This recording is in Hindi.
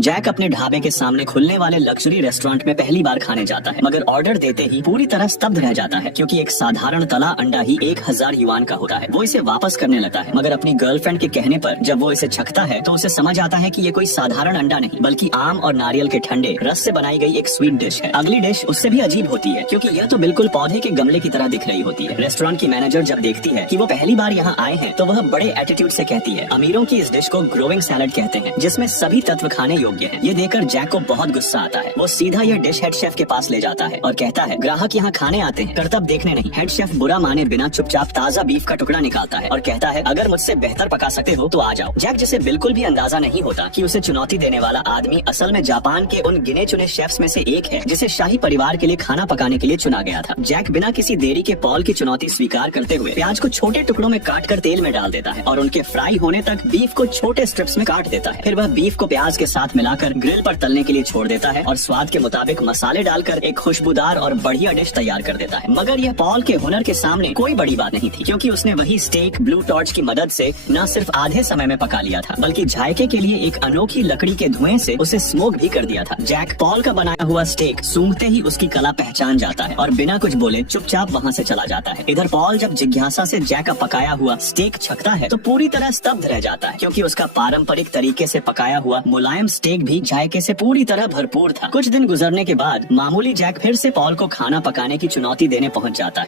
जैक अपने ढाबे के सामने खुलने वाले लग्जरी रेस्टोरेंट में पहली बार खाने जाता है, मगर ऑर्डर देते ही पूरी तरह स्तब्ध रह जाता है क्योंकि एक साधारण तला अंडा ही 1000 युआन का होता है। वो इसे वापस करने लगता है, मगर अपनी गर्लफ्रेंड के कहने पर जब वो इसे छकता है तो उसे समझ आता है कि ये कोई साधारण अंडा नहीं बल्कि आम और नारियल के ठंडे रस से बनाई गई एक स्वीट डिश है। अगली डिश उससे भी अजीब होती है क्योंकि यह तो बिल्कुल पौधे के गमले की तरह दिख रही होती है। रेस्टोरेंट की मैनेजर जब देखती है कि वो पहली बार यहाँ आए हैं तो वह बड़े एटीट्यूड से कहती है, अमीरों की इस डिश को ग्रोइंग सैलड कहते हैं जिसमें सभी तत्व खाने योग्य हैं। ये देखकर जैक को बहुत गुस्सा आता है। वो सीधा यह डिश हेड शेफ के पास ले जाता है और कहता है, ग्राहक यहाँ खाने आते हैं, करतब देखने नहीं। हेड शेफ बुरा माने बिना चुपचाप ताजा बीफ का टुकड़ा निकालता है और कहता है, अगर मुझसे बेहतर पका सकते हो तो आ जाओ। जैक जिसे बिल्कुल भी अंदाजा नहीं होता कि उसे चुनौती देने वाला आदमी असल में जापान के उन गिने चुने शेफ्स में से एक है जिसे शाही परिवार के लिए खाना पकाने के लिए चुना गया था। जैक बिना किसी देरी के पॉल की चुनौती स्वीकार करते हुए प्याज को छोटे टुकड़ों में काट कर तेल में डाल देता है और उनके फ्राई होने तक बीफ को छोटे स्ट्रिप्स में काट देता है। फिर वह बीफ को प्याज के साथ मिलाकर ग्रिल पर तलने के लिए छोड़ देता है और स्वाद के मुताबिक मसाले डालकर एक खुशबूदार और बढ़िया डिश तैयार कर देता है। मगर यह पॉल के हुनर के सामने कोई बड़ी बात नहीं थी क्योंकि उसने वही स्टेक ब्लू टॉर्च की मदद से न सिर्फ आधे समय में पका लिया था बल्कि जायके के लिए एक अनोखी लकड़ी के धुएं से उसे स्मोक भी कर दिया था। जैक पॉल का बनाया हुआ स्टेक सूंघते ही उसकी कला पहचान जाता है और बिना कुछ बोले चुपचाप वहाँ से चला जाता है। इधर पॉल जब जिज्ञासा से जैक का पकाया हुआ स्टेक छकता है तो पूरी तरह स्तब्ध रह जाता है क्योंकि उसका पारंपरिक तरीके से पकाया हुआ मुलायम स्टेक भी जायके से पूरी तरह भरपूर था। कुछ दिन गुजरने के बाद मामूली जैक फिर से पॉल को खाना पकाने की चुनौती देने पहुंच जाता है।